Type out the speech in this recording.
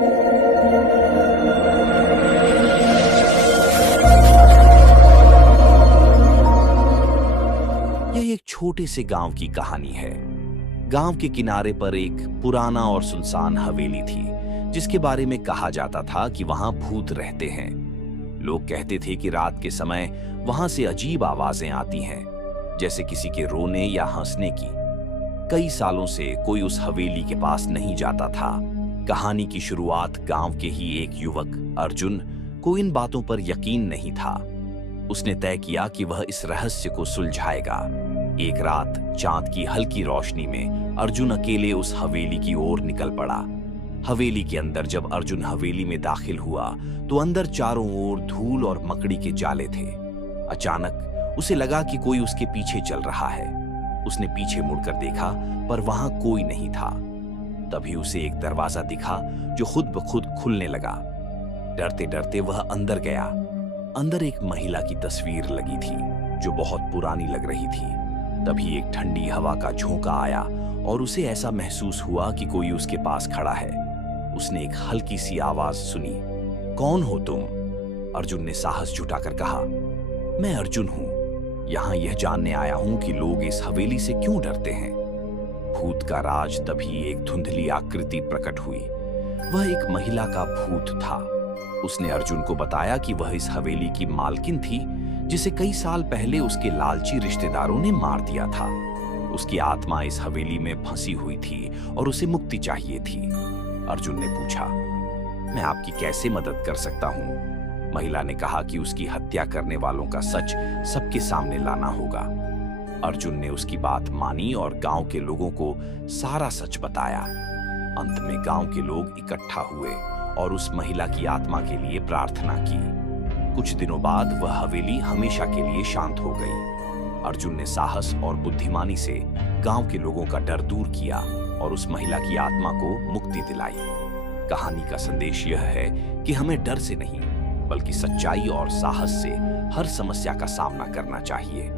यह एक छोटे से गांव की कहानी है। गांव के किनारे पर एक पुराना और सुनसान हवेली थी, जिसके बारे में कहा जाता था कि वहां भूत रहते हैं। लोग कहते थे कि रात के समय वहां से अजीब आवाजें आती हैं, जैसे किसी के रोने या हंसने की। कई सालों से कोई उस हवेली के पास नहीं जाता था। कहानी की शुरुआत गांव के ही एक युवक अर्जुन को इन बातों पर यकीन नहीं था। उसने तय किया कि वह इस रहस्य को सुलझाएगा। एक रात चांद की हल्की रोशनी में अर्जुन अकेले उस हवेली की ओर निकल पड़ा। हवेली के अंदर जब अर्जुन हवेली में दाखिल हुआ तो अंदर चारों ओर धूल और मकड़ी के जाले थे। अचानक उसे लगा कि कोई उसके पीछे चल रहा है। उसने पीछे मुड़कर देखा, पर वहां कोई नहीं था। तभी उसे एक दरवाजा दिखा जो खुद ब खुद खुलने लगा। डरते डरते वह अंदर गया। अंदर एक महिला की तस्वीर लगी थी जो बहुत पुरानी लग रही थी। तभी एक ठंडी हवा का झोंका आया और उसे ऐसा महसूस हुआ कि कोई उसके पास खड़ा है। उसने एक हल्की सी आवाज सुनी, कौन हो तुम? अर्जुन ने साहस जुटाकर कहा, मैं अर्जुन हूं। यहां यह जानने आया हूं कि लोग इस हवेली से क्यों डरते हैं। भूत का राज। तभी एक धुंधली आकृति प्रकट हुई। वह एक महिला का भूत था। उसने अर्जुन को बताया कि वह इस हवेली की मालकिन थी, जिसे कई साल पहले उसके लालची रिश्तेदारों ने मार दिया था। उसकी आत्मा इस हवेली में फंसी हुई थी और उसे मुक्ति चाहिए थी। अर्जुन ने पूछा, मैं आपकी कैसे मदद कर सकता हूं? महिला ने कहा कि उसकी हत्या करने वालों का सच सबके सामने लाना होगा। अर्जुन ने उसकी बात मानी और गांव के लोगों को सारा सच बताया। अंत में गांव के लोग इकट्ठा हुए और उस महिला की आत्मा के लिए प्रार्थना की। कुछ दिनों बाद वह हवेली हमेशा के लिए शांत हो गई। अर्जुन ने साहस और बुद्धिमानी से गांव के लोगों का डर दूर किया और उस महिला की आत्मा को मुक्ति दिलाई। कहानी का संदेश यह है कि हमें डर से नहीं, बल्कि सच्चाई और साहस से हर समस्या का सामना करना चाहिए।